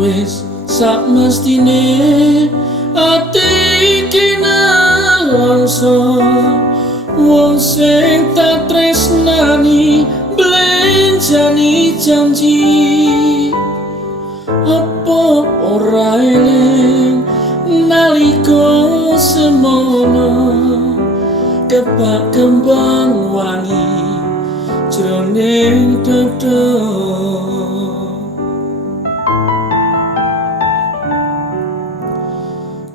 wis sak mestine ati iki nelongso wong sing tak tresnani blenjani janji apa ora eling nalika semono kebak kembang wangi jroning dada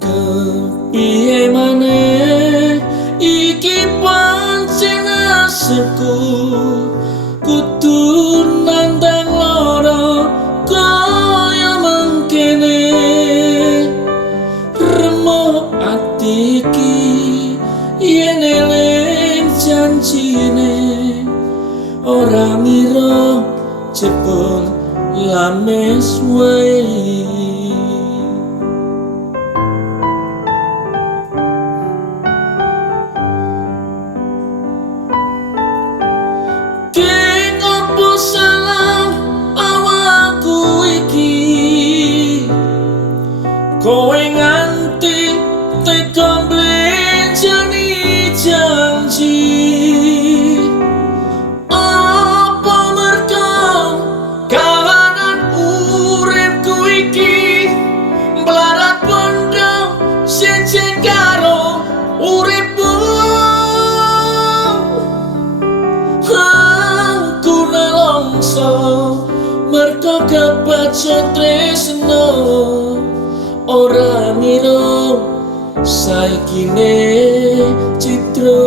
kepiye maneh iki pancen nasibku kudu nandang lara kaya mengkene remuk ati iki yen eling janjine ora ngira jebul lames wae. Salah awakku iki kowe nganti tega blenjani janji apa merga kahanan uripku iki mlarat bondo siji karo uripmu merko kebaca tresno ora mira saikine citra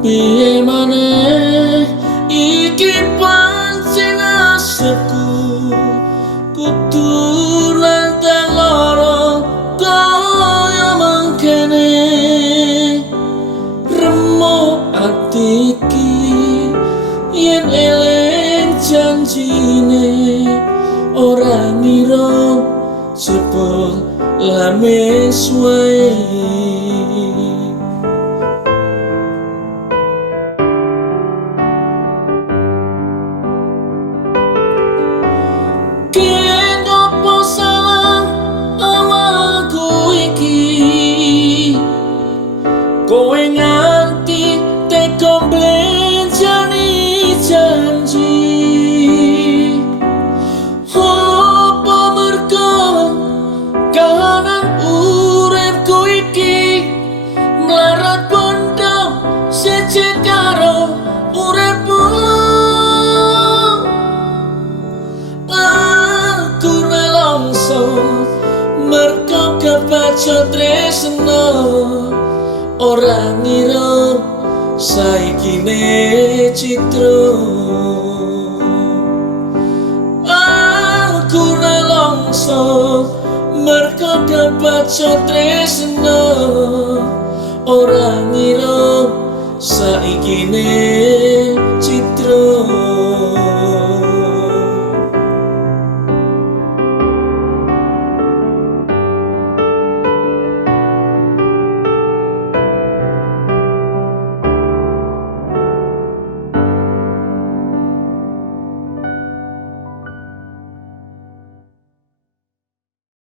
piye maneh iki pancen nasibku kudu nandang lara kaya mangkene remuk ati iki yen eling janjine ora ngira jebul lames wae. Kowe nganti tega blenjani janji apa merga kahanan uripku iki mlarat bondo siji karo uripmu aku nelongso merga kebaca tresno ora ngira saikine citra aku nelongso merga kebaca tresno ora ngira saikine